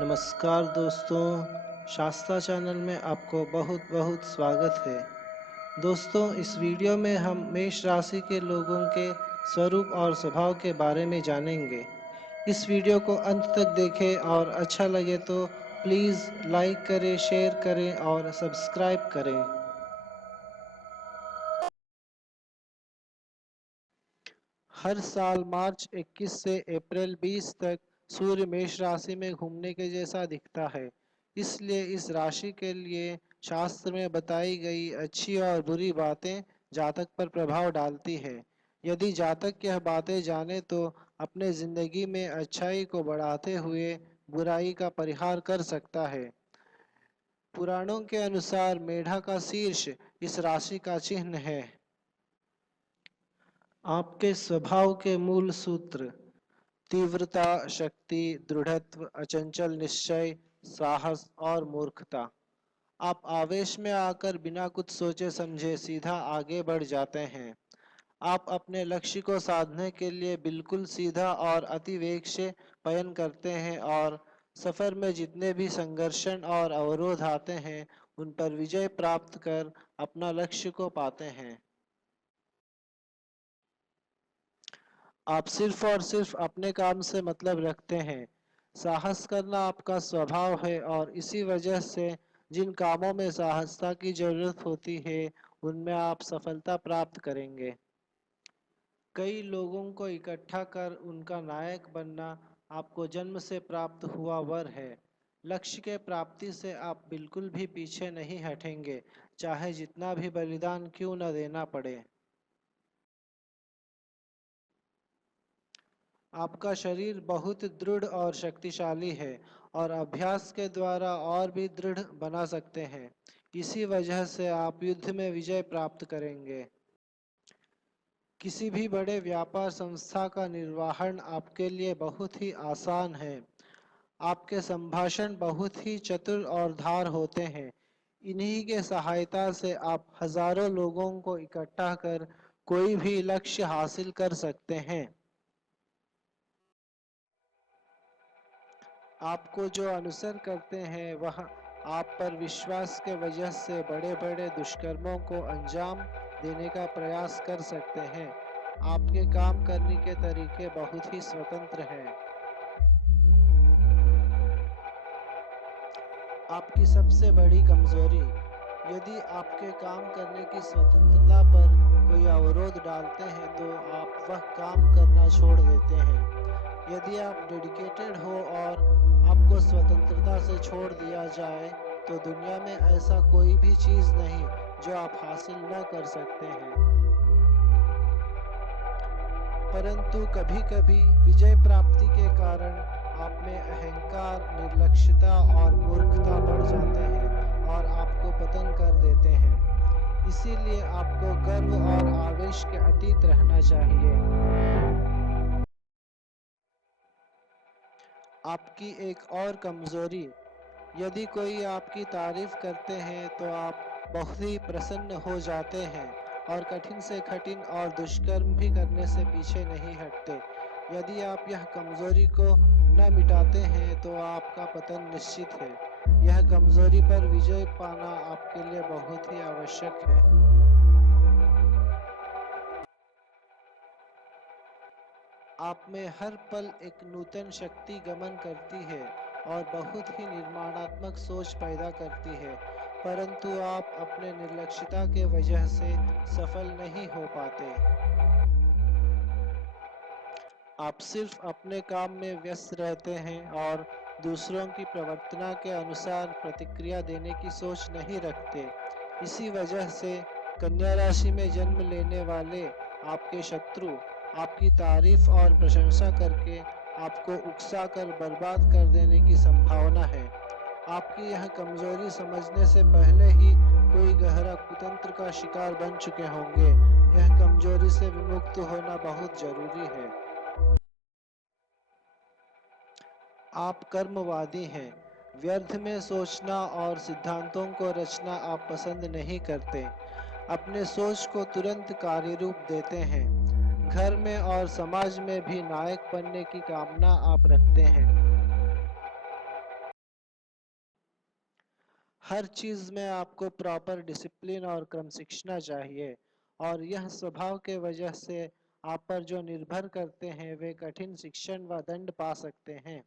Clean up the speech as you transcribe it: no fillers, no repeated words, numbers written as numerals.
नमस्कार दोस्तों, शास्त्रा चैनल में आपको बहुत बहुत स्वागत है। दोस्तों, इस वीडियो में हम मेष राशि के लोगों के स्वरूप और स्वभाव के बारे में जानेंगे। इस वीडियो को अंत तक देखें और अच्छा लगे तो प्लीज़ लाइक करें, शेयर करें और सब्सक्राइब करें। हर साल मार्च 21 से अप्रैल 20 तक सूर्य मेष राशि में घूमने के जैसा दिखता है। इसलिए इस राशि के लिए शास्त्र में बताई गई अच्छी और बुरी बातें जातक पर प्रभाव डालती है। यदि जातक यह बातें जाने तो अपने जिंदगी में अच्छाई को बढ़ाते हुए बुराई का परिहार कर सकता है। पुराणों के अनुसार मेढा का शीर्ष इस राशि का चिन्ह है। आपके स्वभाव के मूल सूत्र: तीव्रता, शक्ति, दृढ़त्व, अचंचल निश्चय, साहस और मूर्खता। आप आवेश में आकर बिना कुछ सोचे समझे सीधा आगे बढ़ जाते हैं। आप अपने लक्ष्य को साधने के लिए बिल्कुल सीधा और अतिवेग से पयन करते हैं और सफर में जितने भी संघर्षण और अवरोध आते हैं उन पर विजय प्राप्त कर अपना लक्ष्य को पाते हैं। आप सिर्फ और सिर्फ अपने काम से मतलब रखते हैं। साहस करना आपका स्वभाव है और इसी वजह से जिन कामों में साहसता की जरूरत होती है उनमें आप सफलता प्राप्त करेंगे। कई लोगों को इकट्ठा कर उनका नायक बनना आपको जन्म से प्राप्त हुआ वर है। लक्ष्य के प्राप्ति से आप बिल्कुल भी पीछे नहीं हटेंगे, चाहे जितना भी बलिदान क्यों न देना पड़े। आपका शरीर बहुत दृढ़ और शक्तिशाली है और अभ्यास के द्वारा और भी दृढ़ बना सकते हैं। इसी वजह से आप युद्ध में विजय प्राप्त करेंगे। किसी भी बड़े व्यापार संस्था का निर्वहन आपके लिए बहुत ही आसान है। आपके संभाषण बहुत ही चतुर और धार होते हैं। इन्हीं के सहायता से आप हजारों लोगों को इकट्ठा कर कोई भी लक्ष्य हासिल कर सकते हैं। आपको जो अनुसर करते हैं वह आप पर विश्वास के वजह से बड़े बड़े दुष्कर्मों को अंजाम देने का प्रयास कर सकते हैं। आपके काम करने के तरीके बहुत ही स्वतंत्र हैं। आपकी सबसे बड़ी कमजोरी: यदि आपके काम करने की स्वतंत्रता पर कोई अवरोध डालते हैं तो आप वह काम करना छोड़ देते हैं। यदि आप डेडिकेटेड हो और आपको स्वतंत्रता से छोड़ दिया जाए तो दुनिया में ऐसा कोई भी चीज़ नहीं जो आप हासिल न कर सकते हैं। परंतु कभी-कभी विजय प्राप्ति के कारण आप में अहंकार, निर्लक्ष्यता और मूर्खता बढ़ जाते हैं और आपको पतन कर देते हैं। इसीलिए आपको गर्व और आवेश के अतीत रहना चाहिए। आपकी एक और कमजोरी: यदि कोई आपकी तारीफ करते हैं तो आप बहुत ही प्रसन्न हो जाते हैं और कठिन से कठिन और दुष्कर्म भी करने से पीछे नहीं हटते। यदि आप यह कमजोरी को न मिटाते हैं तो आपका पतन निश्चित है। यह कमजोरी पर विजय पाना आपके लिए बहुत ही आवश्यक है। आप में हर पल एक नूतन शक्ति गमन करती है और बहुत ही निर्माणात्मक सोच पैदा करती है, परंतु आप अपने निर्लक्ष्यता के वजह से सफल नहीं हो पाते। आप सिर्फ अपने काम में व्यस्त रहते हैं और दूसरों की प्रवर्तना के अनुसार प्रतिक्रिया देने की सोच नहीं रखते। इसी वजह से कन्या राशि में जन्म लेने वाले आपके शत्रु आपकी तारीफ और प्रशंसा करके आपको उकसा कर बर्बाद कर देने की संभावना है। आपकी यह कमजोरी समझने से पहले ही कोई गहरा कुतंत्र का शिकार बन चुके होंगे। यह कमजोरी से विमुक्त होना बहुत जरूरी है। आप कर्मवादी हैं। व्यर्थ में सोचना और सिद्धांतों को रचना आप पसंद नहीं करते। अपने सोच को तुरंत कार्य रूप देते हैं। घर में और समाज में भी नायक बनने की कामना आप रखते हैं। हर चीज़ में आपको प्रॉपर डिसिप्लिन और क्रमशिक्षणा चाहिए, और यह स्वभाव के वजह से आप पर जो निर्भर करते हैं वे कठिन शिक्षण व दंड पा सकते हैं।